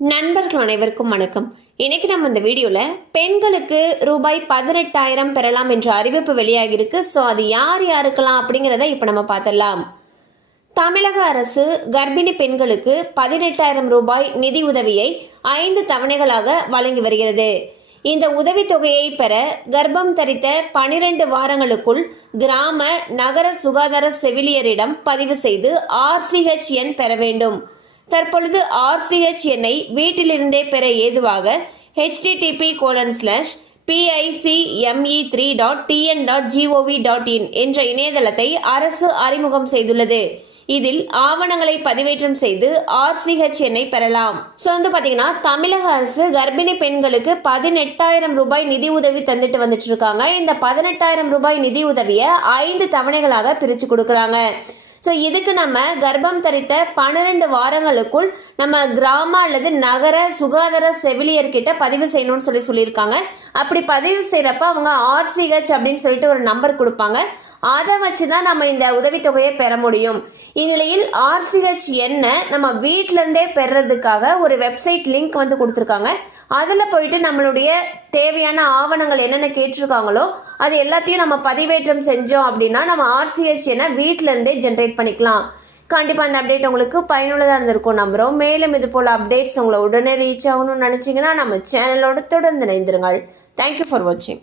நண்பர்கள் அனைவருக்கும் வணக்கம். இன்னைக்கு நம்ம இந்த வீடியோவில் பெண்களுக்கு ரூபாய் பதினெட்டாயிரம் பெறலாம் என்ற அறிவிப்பு வெளியாகிருக்கு ஸோ அது யார் யாருக்கலாம் அப்படிங்கிறத இப்போ நம்ம பார்த்துடலாம். தமிழக அரசு கர்ப்பிணி பெண்களுக்கு பதினெட்டாயிரம் ரூபாய் நிதி உதவியை ஐந்து தவணைகளாக வழங்கி வருகிறது. இந்த உதவித்தொகையை பெற கர்ப்பம் தரித்த பனிரெண்டு வாரங்களுக்குள் கிராம நகர சுகாதார செவிலியரிடம் பதிவு செய்து ஆர்சிஹெச் எண் பெற வேண்டும். தற்பொழுது ஆர்சிஹெச் எண்ணை வீட்டிலிருந்தே பெற ஏதுவாக HTTP colon slash PICME three dot TN dot gov dot in என்ற இணையதளத்தை அரசு அறிமுகம் செய்துள்ளது. இதில் ஆவணங்களை பதிவேற்றம் செய்து ஆர்சிஹெச் எண்ணை பெறலாம். ஸோ வந்து பார்த்தீங்கன்னா தமிழக அரசு கர்ப்பிணி பெண்களுக்கு பதினெட்டாயிரம் ரூபாய் நிதி உதவி தந்துட்டு வந்துட்டு இருக்காங்க. இந்த பதினெட்டாயிரம் ரூபாய் நிதி உதவியை ஐந்து தவணைகளாக பிரித்து கொடுக்குறாங்க. ஸோ இதுக்கு நம்ம கர்ப்பம் தரித்த பன்னிரெண்டு வாரங்களுக்குள் நம்ம கிராம அல்லது நகர சுகாதார செவிலியர்கிட்ட பதிவு செய்யணும்னு சொல்லி சொல்லியிருக்காங்க. அப்படி பதிவு செய்கிறப்ப அவங்க ஆர்சிஹெச் அப்படின்னு சொல்லிட்டு ஒரு நம்பர் கொடுப்பாங்க. அதை வச்சு தான் நம்ம இந்த உதவித்தொகையை பெற முடியும். இந்நிலையில் ஆர்சிஹெச் என்ன நம்ம வீட்டிலேருந்தே பெறுறதுக்காக ஒரு வெப்சைட் லிங்க் வந்து கொடுத்துருக்காங்க. அதில் போயிட்டு நம்மளுடைய தேவையான ஆவணங்கள் என்னென்ன கேட்டிருக்காங்களோ அது எல்லாத்தையும் நம்ம பதிவேற்றம் செஞ்சோம் அப்படின்னா நம்ம ஆர்சிஹெச் என்ன வீட்டிலேருந்தே ஜென்ரேட் பண்ணிக்கலாம். கண்டிப்பாக அந்த அப்டேட் உங்களுக்கு பயனுள்ளதாக இருந்திருக்கும் நம்புகிறோம் மேலும் இது போல் அப்டேட்ஸ் உங்களை உடனே ரீச் ஆகணும்னு நினச்சிங்கன்னா நம்ம சேனலோட தொடர்ந்து இணைந்திருங்கள். தேங்க்யூ ஃபார் வாட்சிங்